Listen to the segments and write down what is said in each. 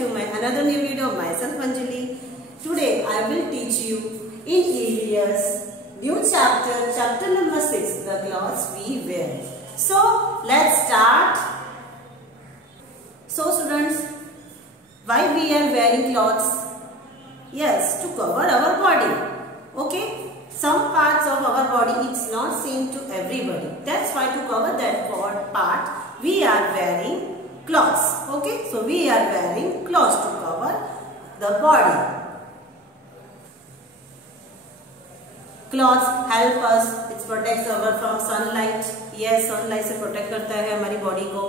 to my another new video of myself Anjali. Today I will teach you in EVS new chapter number 6, the clothes we wear. So let's start. So students, why we are wearing clothes? Yes, to cover our body. Okay, some parts of our body it's not seen to everybody. That's why to cover that part we are wearing clothes. Okay, so we are wearing clothes to cover the body. Clothes help us. It protects our from sunlight. Yes, sunlight से protect करता है हमारी body को.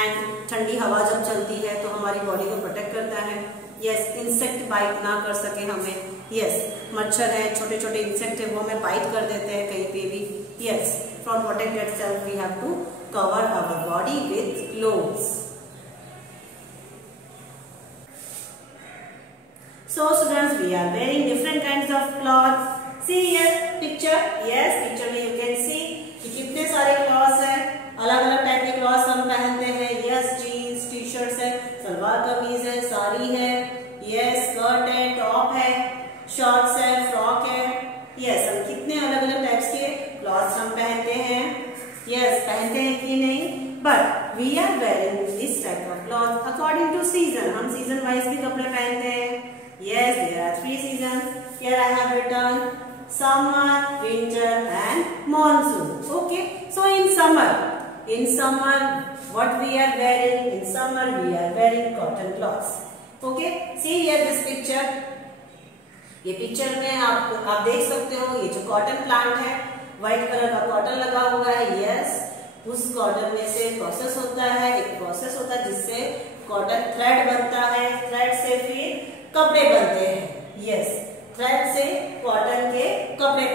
And ठंडी हवा जब चलती है तो हमारी body को protect करता है. Yes, insect bite ना कर सके हमें. Yes, मच्छर है, छोटे छोटे insect है वो हमें bite कर देते हैं कहीं पे भी. Yes, from protect itself we have to cover our body with clothes. So students, we are wearing different kinds of clothes. See here picture. Yes, picture में you can see कि कितने सारे clothes हैं. अलग अलग टाइप के clothes हम पहनते हैं. Yes, jeans, t-shirts है, सलवार कमीज है, साड़ी है. Yes, स्कर्ट है, टॉप है, शॉर्ट्स है, फ्रॉक है. Yes, हम कितने अलग अलग टाइप्स के clothes हम पहनते हैं. Yes, पहनते हैं कि नहीं? But we are wearing this type of clothes according to season. हम season wise भी कपड़े पहनते हैं. Yes, there are 3 seasons. Here I have written summer, winter and monsoon. Okay, so in summer what we are wearing? In summer we are wearing cotton cloths. Okay, see here this picture. ये picture में आप देख सकते हो ये जो cotton plant है, white colour का कॉटन लगा हुआ है. यस, उस कॉटन में से प्रोसेस होता है, एक प्रोसेस होता है जिससे कॉटन थ्रेड बनता है. थ्रेड से फिर कपड़े बनते हैं. यस, थ्रेड से कॉटन के कपड़े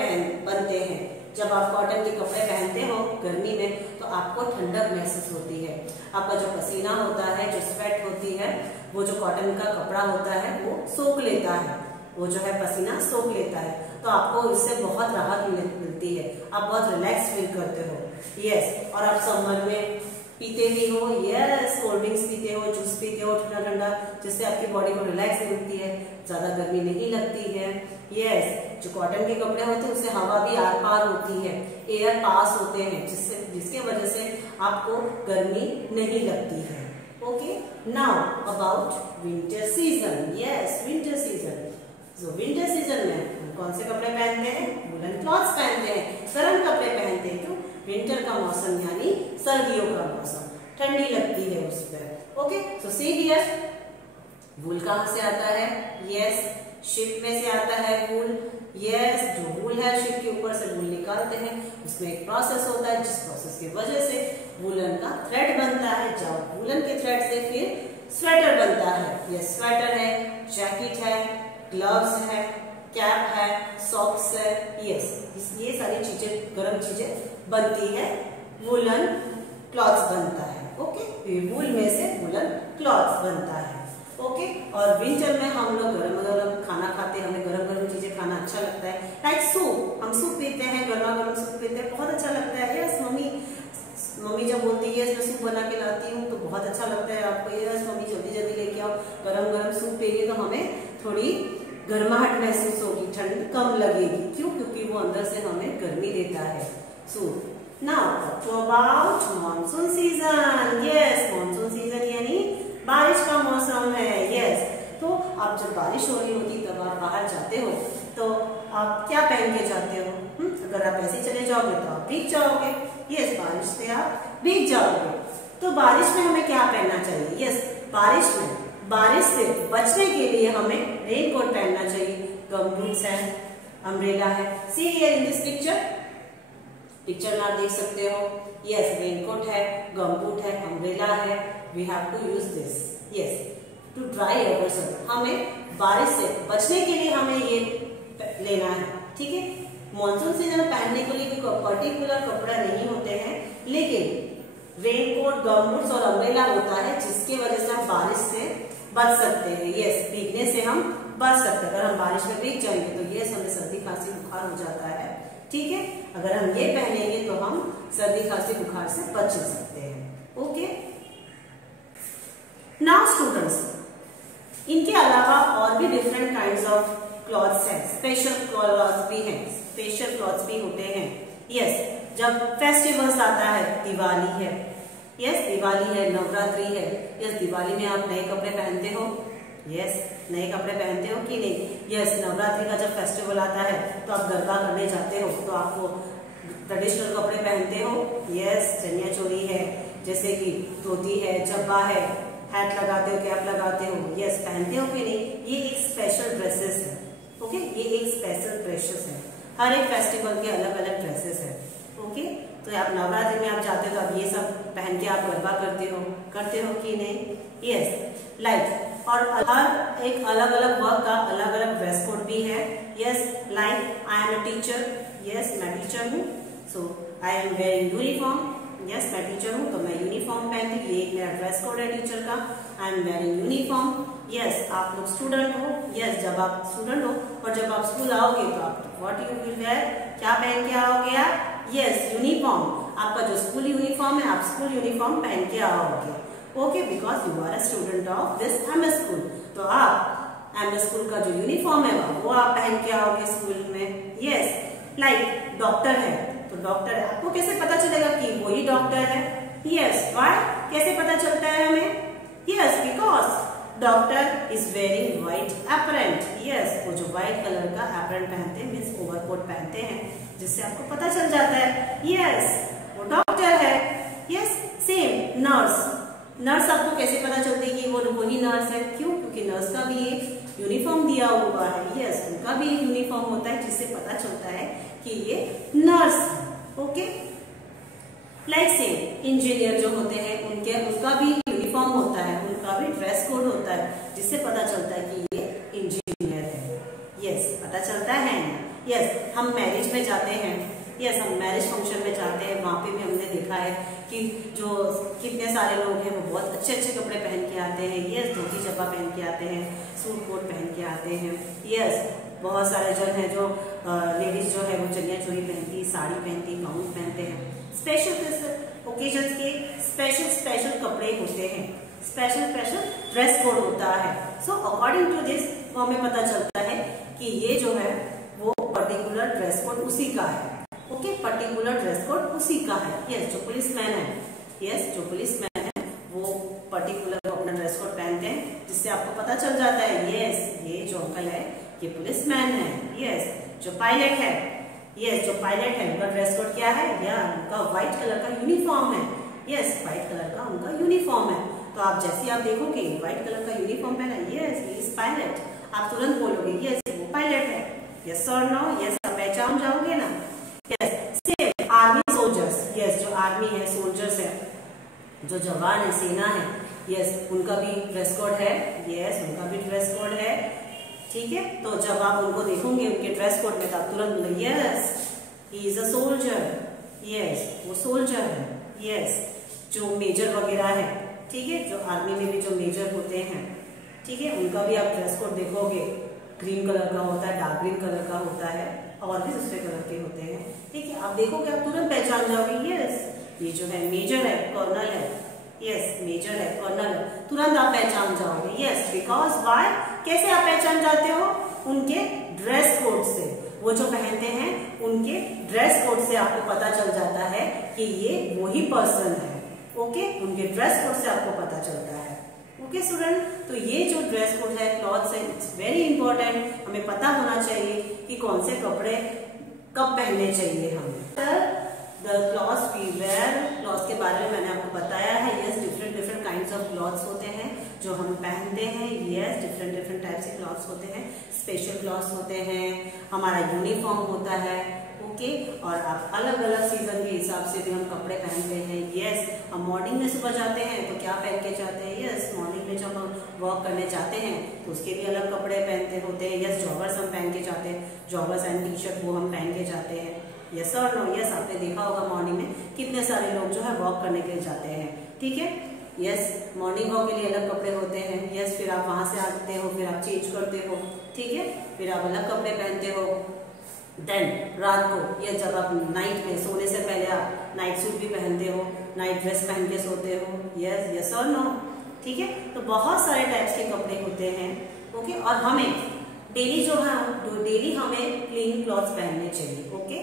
बनते हैं. जब आप कॉटन के कपड़े पहनते हो गर्मी में तो आपको ठंडक महसूस होती है. आपका जो पसीना होता है, जो स्वेट होती है, वो जो कॉटन का कपड़ा होता है वो सोख लेता है. वो जो है पसीना सोख लेता है तो आपको इससे बहुत राहत मिलती है. आप बहुत रिलैक्स फील करते हो. यस, और आप समर में पीते भी हो. यस, कोल्ड ड्रिंक्स पीते हो, जूस पीते हो ठंडा ठंडा, जिससे आपकी बॉडी को रिलैक्स मिलती है, ज्यादा गर्मी नहीं लगती है. यस, जो कॉटन के कपड़े होते हैं उससे हवा भी आर पार होती है, एयर पास होते हैं, जिसके वजह से आपको गर्मी नहीं लगती है. Okay, now about winter season. Yes, winter season. जो विंटर सीजन में हम कौन से कपड़े पहनते हैं? वुलन क्लॉथ्स पहनते हैं, गर्म कपड़े पहनते हैं. क्यों? विंटर का मौसम यानी सर्दियों का मौसम, ठंडी लगती है उस पर. ओके, सो सी हियर, वूल कहाँ से आता है? यस, शिप में से आता है वूल. यस, जो वूल है शिप के ऊपर से वूल निकालते हैं, उसमें एक प्रोसेस होता है जिस प्रोसेस की वजह से वूलन का थ्रेड बनता है. जब वूलन के थ्रेड से फिर स्वेटर बनता है. यस, स्वेटर है, जैकेट है, ग्लव्स है, कैप है, सॉक्स है. यस, ये सारी चीजें, गर्म चीजें बनती है. वूलन क्लॉथ्स बनता है. ओके, वूल में से वूलन क्लॉथ्स बनता है. ओके, और विंटर में हम लोग गरम गरम खाना खाते हैं, हमें गरम गरम चीजें खाना अच्छा लगता है. लाइक सूप, हम सूप पीते हैं, गर्मा गर्म सूप पीते हैं, बहुत अच्छा लगता है. यस, मम्मी जब बोलती है मैं सूप बना के लाती हूँ तो बहुत अच्छा लगता है आपको. यस, मम्मी जल्दी जल्दी लेके आओ, गरम गरम सूप पिएंगे तो हमें थोड़ी गर्माहट महसूस होगी, ठंड कम लगेगी. क्यों? क्योंकि वो अंदर से हमें गर्मी देता है. Soup. Now to about monsoon season. Yes, monsoon season यानी बारिश का मौसम है. यस, तो आप जब बारिश हो रही होती तब आप बाहर जाते हो तो आप क्या पहन के जाते हो? अगर आप ऐसे चले जाओगे तो आप भीग जाओगे. यस, बारिश से आप भीग जाओगे. तो बारिश में हमें क्या पहनना चाहिए? यस, बारिश से बचने के लिए हमें रेनकोट पहनना चाहिए. गमबूट्स है, अम्ब्रेला है. See here in this picture में आप देख सकते हो. यस, रेनकोट है, गमबूट है, अम्ब्रेला है. We have to use this. Yes, to dry ourselves. हमें बारिश से बचने के लिए हमें ये लेना है. ठीक है, मॉनसून सीजन में पहनने के लिए कोई पर्टिकुलर कपड़ा नहीं होते हैं, लेकिन रेनकोट, गमबूट्स और अम्ब्रेला होता है जिसकी वजह से हम बारिश से बच सकते हैं. यस, भीगने से हम बच सकते हैं. अगर हम बारिश में भीग जाएंगे तो यस, हमें सर्दी खांसी बुखार हो जाता है. ठीक है, अगर हम ये पहनेंगे तो हम सर्दी खांसी बुखार से बच सकते हैं. ओके, नाउ स्टूडेंट्स, इनके अलावा और भी डिफरेंट काइंड्स ऑफ क्लॉथ्स हैं, स्पेशल क्लॉथ्स भी हैं, स्पेशल क्लॉथ्स भी होते हैं। यस, जब फेस्टिवल्स आता है, दिवाली है, यस दिवाली है, नवरात्रि है, यस दिवाली में आप नए कपड़े पहनते हो, यस नए कपड़े पहनते हो कि नहीं। यस, नवरात्रि का जब फेस्टिवल आता है तो आप गरबा करने जाते हो तो आपको ट्रेडिशनल कपड़े पहनते हो, यस चनिया चोली है, जैसे कि धोती है, जब्बा है, हैट लगाते हो, कैप लगाते हो, यस पहनते हो कि नहीं। ये एक स्पेशल ड्रेसेस है, ओके ये एक स्पेशल ड्रेसेस है, हर एक फेस्टिवल के अलग अलग ड्रेसेस है, ओके। तो आप नवरात्रि में आप जाते हो तो आप ये सब पहन के आप गरबा करते हो कि नहीं, यस लाइक। और हर एक अलग अलग वर्क का अलग अलग ड्रेस कोड भी है, yes like I am a teacher, yes मैं टीचर हूँ, so I am wearing uniform, yes मैं टीचर हूँ तो मैं यूनिफॉर्म पहनती हूँ, ये एक मेरा ड्रेस कोड है टीचर का, आई एम वेयरिंग यूनिफॉर्म। यस, आप लोग स्टूडेंट हो, यस जब आप स्टूडेंट हो और जब आप स्कूल आओगे तो आप व्हाट यू विल वेयर, क्या पहन के आओगे आप, यस यूनिफॉर्म, आपका जो स्कूल यूनिफॉर्म है आप स्कूल यूनिफॉर्म पहन के आओगे, okay because you are a student of this MS school. तो आप एमएस स्कूल का जो यूनिफॉर्म है वो आप पहन के आओगे स्कूल में। यस लाइक डॉक्टर है तो डॉक्टर है, आपको कैसे पता चलेगा कि वो ही डॉक्टर है, यस व्हाई, कैसे पता चलता है हमें, yes because doctor is wearing white apparent, yes वो जो व्हाइट कलर का एपरेंट पहनते हैं मीन्स ओवरकोट पहनते हैं, जिससे आपको पता चल जाता है यस वो डॉक्टर है। यस सेम नर्स आपको कैसे पता चलती है कि वो वही नर्स है, क्यों, क्योंकि नर्स का भी एक यूनिफॉर्म दिया हुआ है, यस उनका भी एक यूनिफॉर्म होता है जिससे पता चलता है कि ये नर्स है, ओके। लाइक सेम इंजीनियर जो होते हैं उनका भी यूनिफॉर्म होता है, उनका भी ड्रेस कोड होता है जिससे पता चलता है कि ये इंजीनियर है, यस पता चलता है। यस हम मैरिज में जाते हैं, यस हम मैरिज फंक्शन में जाते हैं, वहां पे भी हमने देखा है कि जो कितने सारे लोग हैं वो बहुत अच्छे अच्छे कपड़े पहन के आते हैं, यस धोती जब्बा पहन के आते हैं, सूट कोट पहन के आते हैं, यस बहुत सारे जन है जो लेडीज जो है वो चनिया चोली पहनती, साड़ी पहनती, गाउन पहनते हैं, स्पेशल ओकेजन के स्पेशल कपड़े होते हैं, स्पेशल ड्रेस कोड होता है। सो अकॉर्डिंग टू दिस वो हमें पता चलता है कि ये जो है वो पर्टिकुलर ड्रेस कोड उसी का है, ओके पर्टिकुलर ड्रेस कोड उसी का है। यस जो पुलिसमैन है, यस जो पुलिसमैन है वो पर्टिकुलर अपना ड्रेस कोड पहनते हैं जिससे आपको पता चल जाता है यस ये जो अंकल है ये पुलिसमैन है। यस जो पायलट है, यस जो पायलट है उनका ड्रेस कोड क्या है, या उनका व्हाइट कलर का यूनिफॉर्म है, यस व्हाइट कलर का उनका यूनिफॉर्म है। तो आप जैसे आप देखोगे व्हाइट कलर का यूनिफॉर्म पहना है, यस ही इज पायलट, आप तुरंत बोलोगे यस वो पायलट है, यस और नो, यस आप पहचान जाओगे ना। Yes same army soldiers, yes जो आर्मी है सोल्जर्स है जो जवान है सेना है, यस उनका भी ड्रेस कोड है, यस उनका भी ड्रेस कोड है, ठीक है। तो जब आप उनको देखोगे उनके ड्रेस कोड में तो आप तुरंत बोलोगे yes he is a soldier, yes वो सोल्जर है। यस जो मेजर वगैरह है, ठीक है जो आर्मी में भी जो मेजर होते हैं, ठीक है उनका भी आप ड्रेस कोड देखोगे ग्रीन कलर का होता है, डार्क ग्रीन कलर का होता है और भी दूसरे कलर के होते हैं, ठीक है आप देखोगे आप तुरंत पहचान जाओगे यस ये जो है मेजर है, कर्नल है, यस मेजर है, कर्नल है, तुरंत आप पहचान जाओगे यस बिकॉज व्हाई, कैसे आप पहचान जाते हो उनके ड्रेस कोड से, वो जो पहनते हैं उनके ड्रेस कोड से आपको पता चल जाता है कि ये वही पर्सन है, ओके उनके ड्रेस कोड से आपको पता चलता है, ओके स्टूडेंट। तो ये जो ड्रेस कोड है क्लॉथ्स है इट्स वेरी इंपॉर्टेंट, हमें पता होना चाहिए कि कौन से कपड़े कब पहनने चाहिए हमें। The clothes we wear, clothes के बारे में मैंने आपको बताया है, yes different kinds of clothes होते हैं जो हम पहनते हैं, यस डिफरेंट टाइप से क्लॉथ्स होते हैं, स्पेशल क्लॉथ्स होते हैं, हमारा यूनिफॉर्म होता है, ओके और आप अलग अलग सीजन के हिसाब से भी हम कपड़े पहनते हैं। यस हम मॉर्निंग में सुबह जाते हैं तो क्या पहन के जाते हैं, यस मॉर्निंग में जब हम वॉक करने जाते हैं तो उसके भी अलग कपड़े पहनते होते हैं, यस जॉगर्स हम पहन के जाते हैं, जॉगर्स एंड टी शर्ट वो हम पहन के जाते हैं, यस और नो, यस आपने देखा होगा मॉर्निंग में कितने सारे लोग जो है वॉक करने के लिए जाते हैं, ठीक है यस मॉर्निंग वॉक के लिए अलग कपड़े होते हैं, यस फिर आप वहां से आते हो फिर आप चेंज करते हो, ठीक है फिर आप अलग कपड़े पहनते हो, देन रात को या जब आप नाइट में सोने से पहले आप नाइट सूट भी पहनते हो, नाइट ड्रेस पहन के सोते हो, यस यस और नो, ठीक है। तो बहुत सारे टाइप्स के कपड़े होते हैं, ओके। और हमें डेली जो है डेली हमें क्लीन क्लॉथ्स पहनने चाहिए, ओके।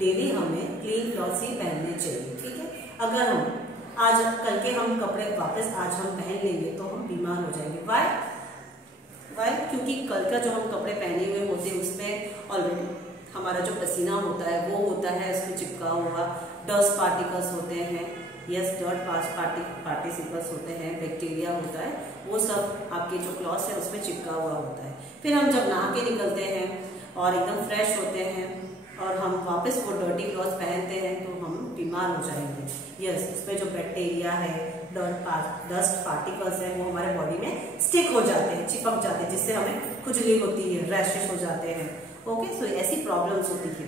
डेली हमें क्लीन क्लॉथ्स ही पहनने चाहिए, ठीक है। अगर हम आज कल के हम कपड़े वापस आज हम पहन लेंगे तो हम बीमार हो जाएंगे। वाई? क्योंकि कल का जो हम कपड़े पहने हुए होते हैं उसमें ऑलरेडी हमारा जो पसीना होता है वो होता है उसमें चिपका हुआ, डस्ट पार्टिकल्स होते हैं, यस, डर्ट पार्टिकल्स होते हैं, बैक्टीरिया होता है, वो सब आपके जो क्लॉथ्स है उसमें चिपका हुआ होता है। फिर हम जब नहा के निकलते हैं और एकदम फ्रेश होते हैं और हम वापस वो डर्टी क्लॉथ पहनते हैं तो हम बीमार हो जाएंगे। यस, उसमें जो बैक्टीरिया है, डस्ट पार्टिकल्स है, वो हमारे बॉडी में स्टिक हो जाते हैं, चिपक जाते हैं, जिससे हमें खुजली होती है, रैशेस हो जाते हैं, ओके। सो ऐसी प्रॉब्लम्स होती है,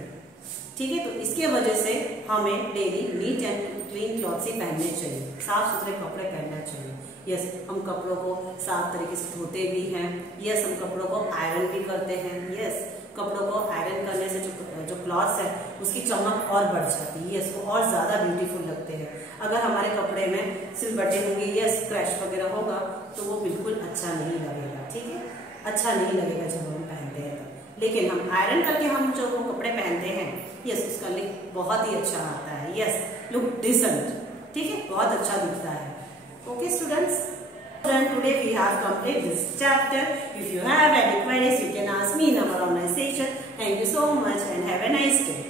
ठीक है। तो इसके वजह से हमें daily neat and clean clothes ही पहनने चाहिए, साफ सुथरे कपड़े पहनना चाहिए। यस, हम कपड़ों को साफ तरीके से धोते भी हैं, यस, हम कपड़ों को आयरन भी करते हैं, यस। कपड़ों को आयरन करने से जो क्लॉथ्स है उसकी चमक और बढ़ जाती है, यस, वो और ज्यादा ब्यूटीफुल लगते हैं। अगर हमारे कपड़े में सिलबटे होंगे, यस, क्रैश वगैरह होगा तो वो बिल्कुल अच्छा नहीं लगेगा, ठीक है, अच्छा नहीं लगेगा जब हम पहनते हैं तो। लेकिन हम आयरन करके हम जो कपड़े पहनते हैं, यस, उसका लुक बहुत ही अच्छा आता है, यस, लुक डिसेंट, ठीक है, बहुत अच्छा दिखता है, okay students. Today we have completed this chapter. If you have any queries, you can ask me in our online section. Thank you so much and have a nice day.